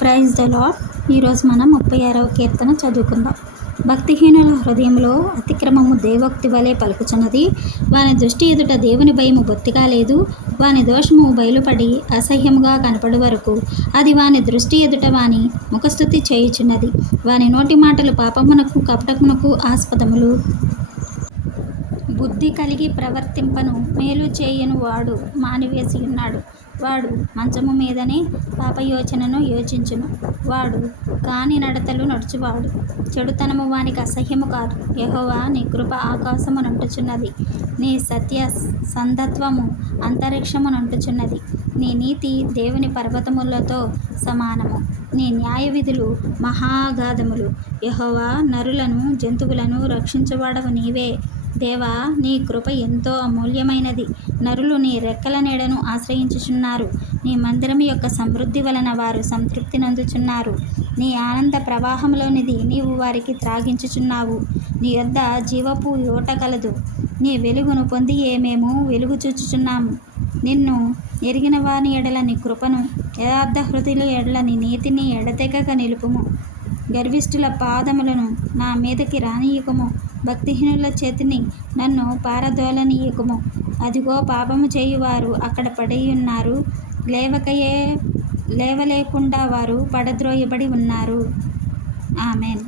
Praise the lord. ఈరోజు మనం 36వ కీర్తన చదువుకుందాం. భక్తిహీనుల హృదయంలో అతిక్రమము దేవోక్తి వలె పలుకుచున్నది. వాని దృష్టి ఎదుట దేవుని భయము బొత్తిగా లేదు. వాని దోషము బయలుపడి అసహ్యముగా కనపడు వరకు అది వాని దృష్టి ఎదుట వాని ముఖస్థుతి చేయుచున్నది. వాని నోటి మాటలు పాపమునకు కపటమునకు ఆస్పదములు. బుద్ధి కలిగి ప్రవర్తింపను మేలు చేయను వాడు మానివేసి ఉన్నాడు. వాడు మంచము మీదనే పాపయోచనను యోచించును. వాడు కాని నడతలు నడుచువాడు. చెడుతనము వానికి అసహ్యము కాదు. యెహోవా, నీ కృప ఆకాశమునంటుచున్నది. నీ సత్య సంధత్వము అంతరిక్షమునంటుచున్నది. నీ నీతి దేవుని పర్వతములతో సమానము. నీ న్యాయ విధులు మహాగాధములు. యెహోవా, నరులను జంతువులను రక్షించువాడవు నీవే. దేవా, నీ కృప ఎంతో అమూల్యమైనది. నరులు నీ రెక్కల నీడను ఆశ్రయించుచున్నారు. నీ మందిరం యొక్క సమృద్ధి వలన వారు సంతృప్తి నందుచున్నారు. నీ ఆనంద ప్రవాహంలోనిది నీవు వారికి త్రాగించుచున్నావు. నీ యొద్ద జీవపు ఊట కలదు. నీ వెలుగును పొందియే మేము వెలుగు చూచుచున్నాము. నిన్ను ఎరిగిన వాని ఎడల నీ కృపను, యథార్థ హృదయుల ఎడల నీ నీతిని ఎడతెగక నిలుపుము. గర్విష్ఠుల పాదములను నా మీదకి రానియకుము. భక్తిహీనుల చేతిని నన్ను పారదోలనీయకుము. అదిగో, పాపము చేయువారు అక్కడ పడియున్నారు. లేవలేకుండా వారు పడద్రోయబడి ఉన్నారు. ఆమేన్.